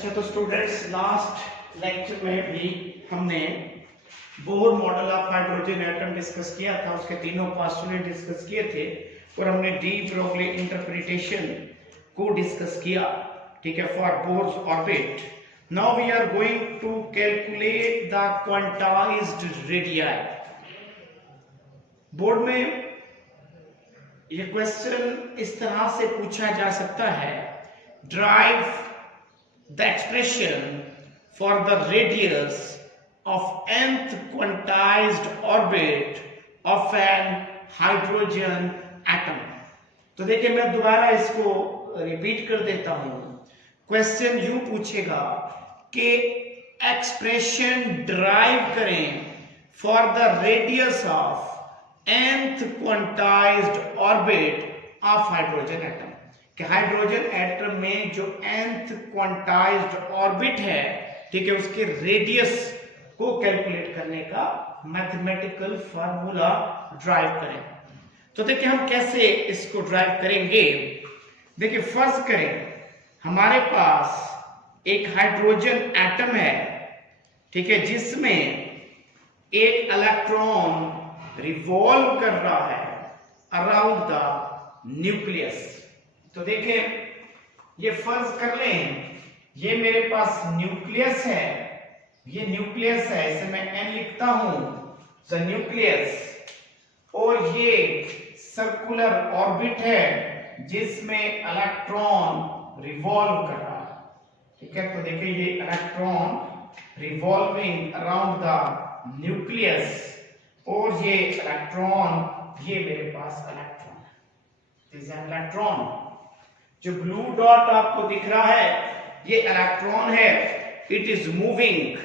अच्छा तो students, last lecture में भी हमने Bohr model of hydrogen atom discuss किया था, उसके तीनों पोस्टुलेट डिस्कस किए थे और हमने डी ब्रोगली इंटरप्रिटेशन को डिस्कस किया, ठीक है, for Bohr's orbit. Now we are going to calculate the quantized radius. Board में ये क्वेश्चन इस तरह से पूछा जा सकता है, drive the expression for the radius of nth quantized orbit of an hydrogen atom। तो देखिए मैं दोबारा इसको रिपीट कर देता हूं। क्वेश्चन यूं पूछेगा कि एक्सप्रेशन ड्राइव करें for the radius of nth quantized orbit of hydrogen atom, कि हाइड्रोजन एटम में जो nth क्वांटाइज्ड ऑर्बिट है, ठीक है, उसके रेडियस को कैलकुलेट करने का मैथमेटिकल फार्मूला ड्राइव करें। तो देखिए हम कैसे इसको ड्राइव करेंगे। देखिए फर्ज करें हमारे पास एक हाइड्रोजन एटम है, ठीक है, जिसमें एक इलेक्ट्रॉन रिवॉल्व कर रहा है अराउंड द न्यूक्लियस। तो देखिए ये फर्ज कर लें, ये मेरे पास न्यूक्लियस है, ये न्यूक्लियस है, इसे मैं n लिखता हूं, द न्यूक्लियस, और ये सर्कुलर ऑर्बिट है जिसमें इलेक्ट्रॉन रिवॉल्व कर रहा है, ठीक है। तो देखिए ये electron revolving around the nucleus, और ये इलेक्ट्रॉन, ये मेरे पास इलेक्ट्रॉन है, दिस इज इलेक्ट्रॉन। जो ब्लू डॉट आपको दिख रहा है ये इलेक्ट्रॉन है, इट इज मूविंग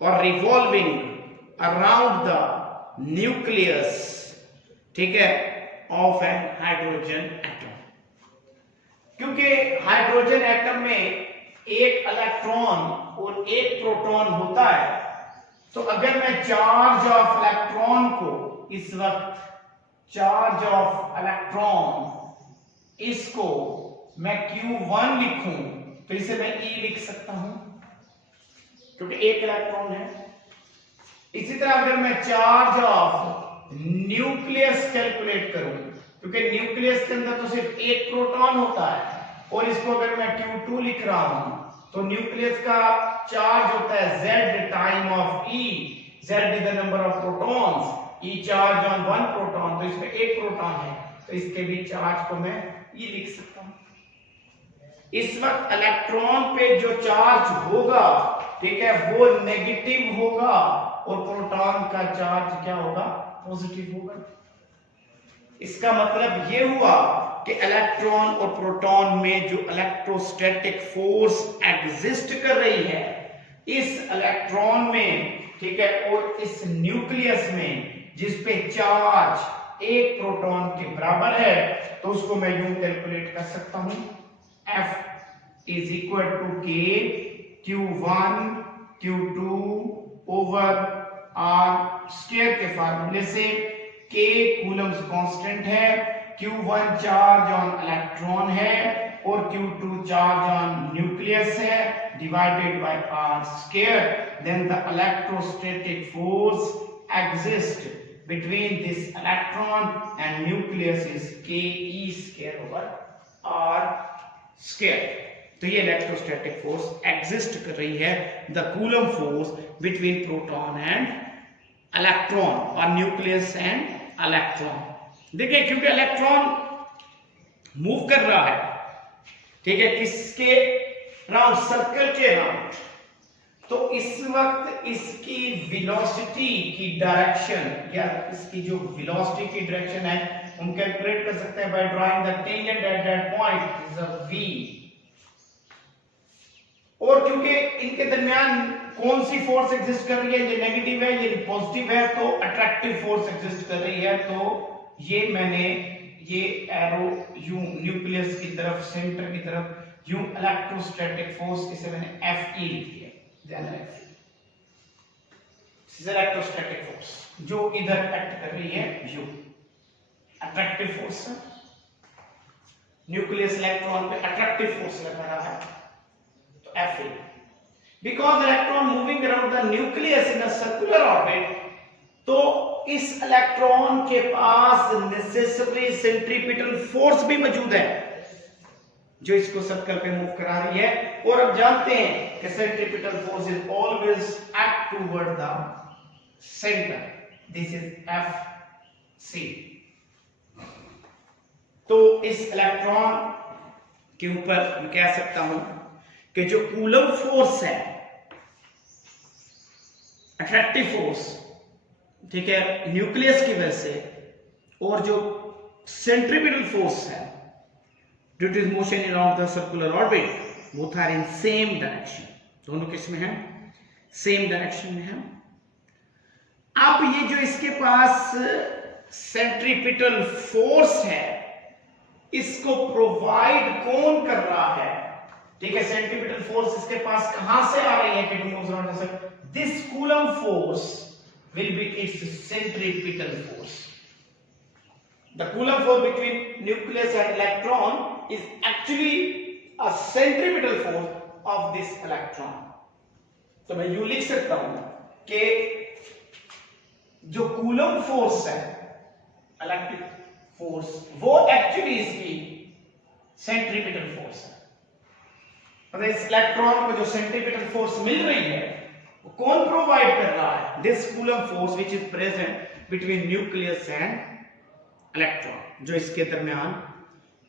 और रिवॉल्विंग अराउंड द न्यूक्लियस, ठीक है, ऑफ एन हाइड्रोजन एटम। क्योंकि हाइड्रोजन एटम में एक इलेक्ट्रॉन और एक प्रोटॉन होता है, तो अगर मैं चार्ज ऑफ इलेक्ट्रॉन को इस वक्त, चार्ज ऑफ इलेक्ट्रॉन इसको मैं Q1 लिखूं तो इसे मैं E लिख सकता हूं क्योंकि एक इलेक्ट्रॉन है। इसी तरह अगर मैं चार्ज ऑफ न्यूक्लियस कैलकुलेट करूं, क्योंकि न्यूक्लियस के अंदर तो सिर्फ एक प्रोटॉन होता है, और इसको अगर मैं Q2 लिख रहा हूं तो न्यूक्लियस का चार्ज होता है Z time of E, Z is the number of protons, E charge on one proton, तो इसमें एक प्रोटॉन है, तो इसके भी चार्ज को मैं E लिख सकता हूं। इस वक्त इलेक्ट्रॉन पे जो चार्ज होगा, ठीक है, वो नेगेटिव होगा, और प्रोटॉन का चार्ज क्या होगा, पॉजिटिव होगा। इसका मतलब ये हुआ कि इलेक्ट्रॉन और प्रोटॉन में जो इलेक्ट्रोस्टैटिक फोर्स एग्जिस्ट कर रही है, इस इलेक्ट्रॉन में, ठीक है, और इस न्यूक्लियस में जिस पे चार्ज एक प्रोटॉन के बराबर है, तो उसको मैं यूं कैलकुलेट कर सकता हूं, F is equal to K Q1 Q2 over R square के फार्मूले से। K कूलम्स कांस्टेंट है, Q1 चार्ज ऑन इलेक्ट्रॉन है, और Q2 चार्ज ऑन न्यूक्लियस है, divided by R square. Then the electrostatic force exist between this electron and nucleus is Ke square over R square। तो ये electrostatic force exist कर रही है, the coulomb force between proton and electron, और nucleus and electron. देखिए क्योंकि electron move कर रहा है, ठीक है, किसके राउंड, सर्कल के राउंड, तो इस वक्त इसकी वेलोसिटी की डायरेक्शन, या इसकी जो वेलोसिटी की डायरेक्शन है हम कैलकुलेट कर सकते हैं by drawing the tangent at that point is a v। और क्योंकि इनके दरमियान कौन सी फोर्स एग्जिस्ट कर रही है, ये नेगेटिव है, ये पॉजिटिव है, तो अट्रैक्टिव फोर्स एग्जिस्ट कर रही है, तो ये मैंने ये एरो यूं न्यूक्लियस की तरफ, सेंटर की तरफ यूं इलेक्ट्रोस्टैटिक फोर्स, इसे मैंने Fe लिख दिया, इलेक्ट्रोस्टैटिक फोर्स जो इधर एक्ट कर रही है, you attractive force, nucleus electron पे अट्रैक्टिव फोर्स लगा रहा है, तो Fa. Because electron moving around the nucleus in a circular orbit, तो इस इलेक्ट्रॉन के पास नेसेसरी सेंट्रीपिटल फोर्स भी मौजूद है जो इसको सर्कल पे मूव करा रही है। और अब जानते हैं कि centripetal force is always act toward the centre, this is Fc। तो इस इलेक्ट्रॉन के ऊपर मैं कह सकता हूं कि जो कूलम फोर्स है, अट्रैक्टिव फोर्स, ठीक है, न्यूक्लियस की वजह से, और जो सेंट्रीपिटल फोर्स है due to motion around the circular orbit, both are in same direction, दोनों किस में है, सेम डायरेक्शन में है। अब ये जो इसके पास सेंट्रीपिटल फोर्स है, इसको प्रोवाइड कौन कर रहा है, ठीक है, सेंट्रीपिटल फोर्स इसके पास कहां से आ रही है कि moves around the circle, this coulomb force will be its centripetal force. The Coulomb force between nucleus and electron is actually a centripetal force of this electron. तो मैं यूं लिख सकता हूं कि जो Coulomb force है, इलेक्ट्रिक फोर्स, वो एक्चुअली इसकी सेंट्रीपिटल फोर्स है। मतलब इस इलेक्ट्रॉन को जो सेंट्रीपिटल फोर्स मिल रही है कौन प्रोवाइड कर रहा है, this coulomb force which is present between nucleus and electron, जो इसके दरमियान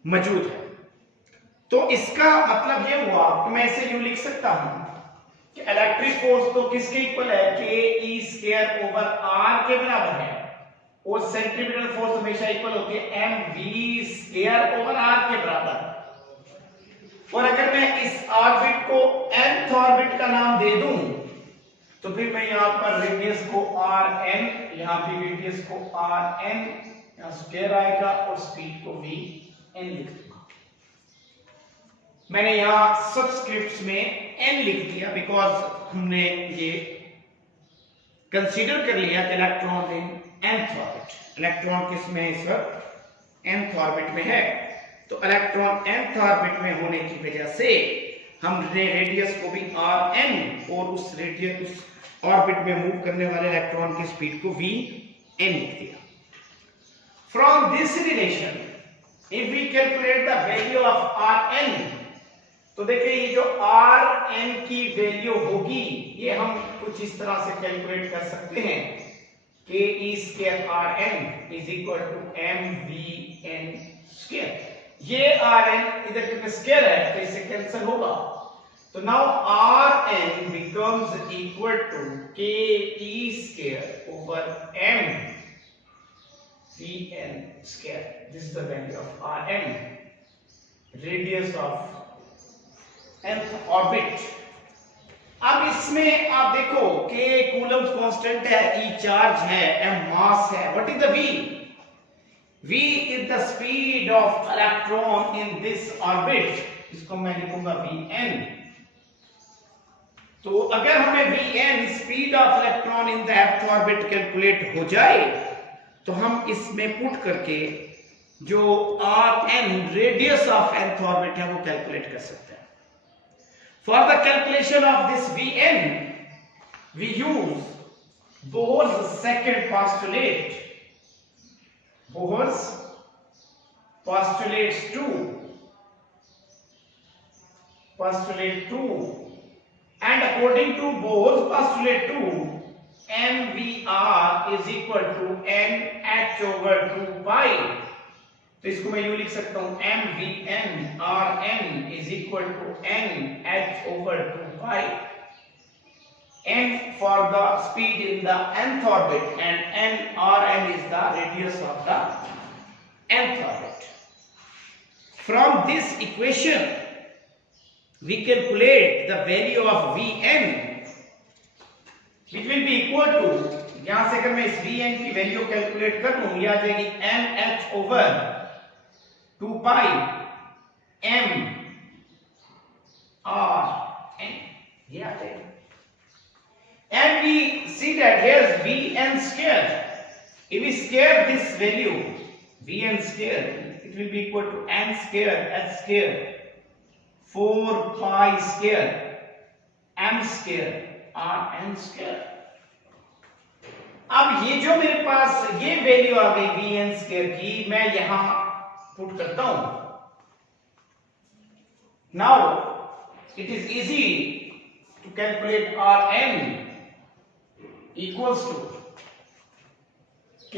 मौजूद है। तो इसका मतलब ये हुआ कि मैं इसे यूं लिख सकता हूं कि इलेक्ट्रिक फोर्स तो किसके इक्वल है, के स्क्वायर ओवर आर के बराबर है, और सेंट्रीपिटल फोर्स हमेशा इक्वल होती है mv स्क्वायर ओवर आर के बराबर। और अगर मैं इस ऑर्बिट को nth ऑर्बिट का नाम दे दूं तो फिर मैं यहां पर रेडियस को Rn, यहां पे रेडियस को Rn, यहां स्क्वायर आएगा और स्पीड को Vn लिख दूंगा। मैंने यहां सबस्क्रिप्ट्स में n लिख दिया बिकॉज हमने ये कंसीडर कर लिया कि electron in nth orbit, electron किस में इस वक्त nth ऑर्बिट में है, तो इलेक्ट्रॉन nth ऑर्बिट में होने की वजह से हमने रेडियस को भी Rn और उस रेडियस, उस ऑर्बिट में मूव करने वाले इलेक्ट्रॉन की स्पीड को Vn लिख दिया। From this relation if we calculate the value of Rn, तो देखिए ये जो Rn की वैल्यू होगी ये हम कुछ इस तरह से कैलकुलेट कर सकते हैं कि e square Rn is equal to mvn square. ये Rn इधर क्योंकि स्क्वायर है तो इसे कैंसिल होगा, तो now Rn becomes equal to ke square over m vn square. This is the value of Rn, radius of nth orbit. अब इसमें आप देखो k कूलम्स कांस्टेंट है, e चार्ज है, m मास है, what is the v? v is the speed of electron in this orbit, इसको मैं लिखूंगा vn। तो अगर हमें vn speed of electron in the nth orbit calculate हो जाए तो हम इसमें पुट करके जो Rn radius of nth orbit है वो कैलकुलेट कर सकते हैं। For the calculation of this vn we use Bohr's second postulate, Bohr's postulates 2, and according to Bohr's postulate 2, mvr is equal to nh over 2 pi। तो इसको मैं यूं लिख सकता हूं mvn Rn is equal to nh over 2 pi, n for the speed in the nth orbit and Rn is the radius of the nth orbit. From this equation we calculate the value of Vn which will be equal to, यहां से अगर मैं इस Vn की value calculate कर लूं ये आ जाएगी nh over 2 pi m Rn, ये आ जाएगी। And we see that here's Vn square. If we square this value, Vn square, it will be equal to n square h square 4 pi square m square Rn square। अब ये जो मेरे पास ये value आ गई Vn square की, मैं यहां put करता हूं। Now it is easy to calculate Rn equals to K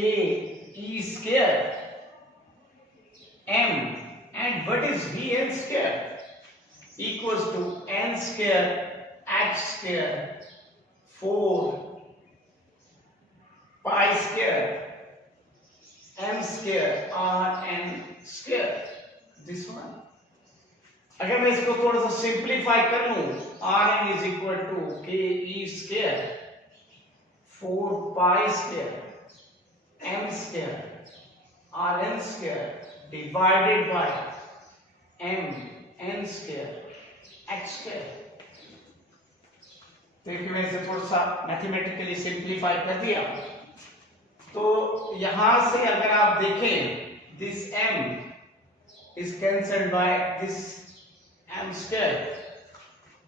E square M, and what is Vn square? Equals to n square h square 4 pi square m square Rn square, this one। अगर मैं इसको थोड़ा सा simplify कर लूं, Rn is equal to K E square 4 pi square m square Rn square divided by m n square h square। देखिए मैं इसे थोड़ा सा मैथमेटिकली सिंप्लीफाई कर दिया। तो यहां से अगर आप देखें, this m is cancelled by this m square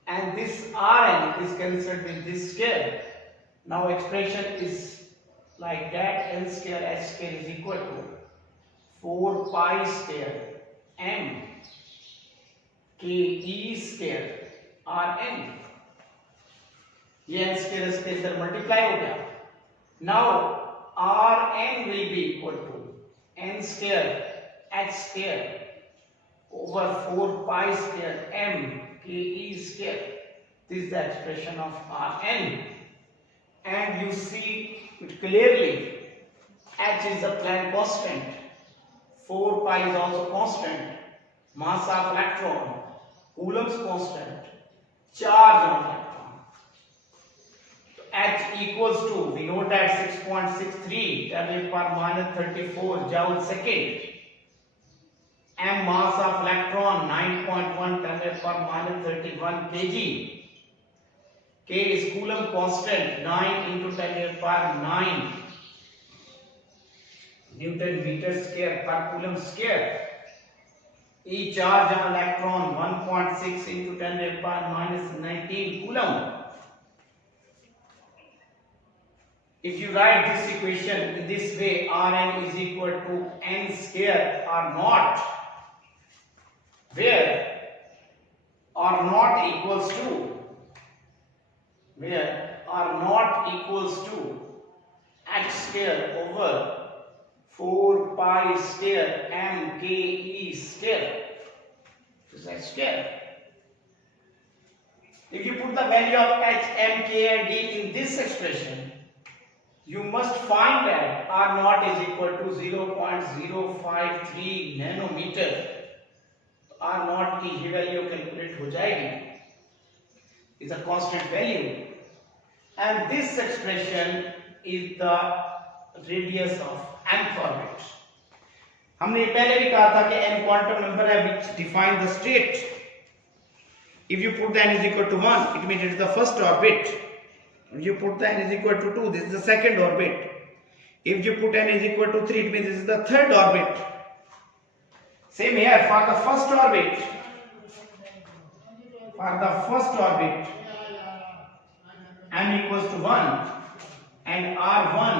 and this Rn is cancelled with this square। Now expression is like that, n square h square is equal to 4 pi square m K E square Rn। ये n square इसके इधर multiply हो गया। Now Rn will be equal to n square h square over 4 pi square m K E square। This is the expression of Rn, and you see it clearly, h is a Planck constant, 4 pi is also constant, mass of electron, Coulomb's constant, charge on electron। H equals to, we know that 6.63 10 power minus 34 joule second, m mass of electron 9.1 10 power minus 31 kg, K is Coulomb constant 9 into 10 power 9 Newton meter square per Coulomb square, E charge on electron 1.6 into 10 power minus 19 Coulomb। If you write this equation in this way, Rn is equal to n square R naught, where R naught equals to, h square over 4 pi square m K E square, this is h square। If you put the value of h, m, k and d in this expression, you must find that R naught is equal to 0.053 nanometer। R naught की ये value calculate हो जाएगी, is a constant value, and this expression is the radius of nth orbit। हमने पहले भी कहा था कि n quantum number है which define the state। If you put the n is equal to 1, it means it is the first orbit। If you put the n is equal to 2, this is the second orbit। If you put n is equal to 3, it means this is the third orbit। Same here for the first orbit। For the first orbit, n equals to 1 and R1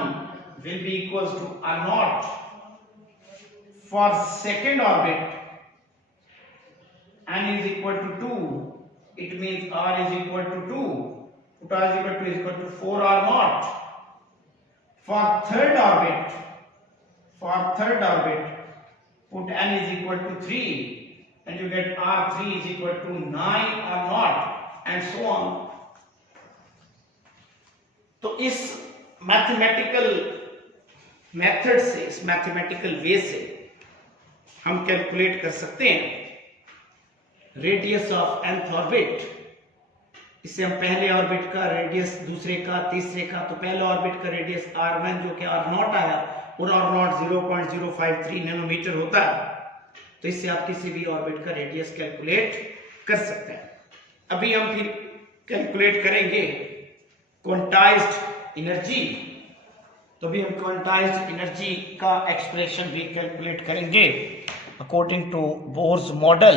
will be equals to R naught। For second orbit, n is equal to 2, it means R is equal to 2, put R is equal to 4 R naught। For third orbit, put n is equal to 3 and you get R3 is equal to 9 R naught, and so on। तो इस mathematical method से, इस mathematical वे से हम calculate कर सकते हैं radius of nth orbit. इससे हम पहले ऑर्बिट का रेडियस, दूसरे का, तीसरे का, तो पहले ऑर्बिट का रेडियस R1 जो कि R0 आया और R0 0.053 नैनोमीटर होता है, तो इससे आप किसी भी ऑर्बिट का रेडियस कैलकुलेट कर सकते हैं। अभी हम फिर कैलकुलेट करेंगे क्वांटाइज्ड एनर्जी, तो भी हम क्वांटाइज्ड एनर्जी का एक्सप्रेशन भी कैलकुलेट करेंगे अकॉर्डिंग टू बोर्स मॉडल।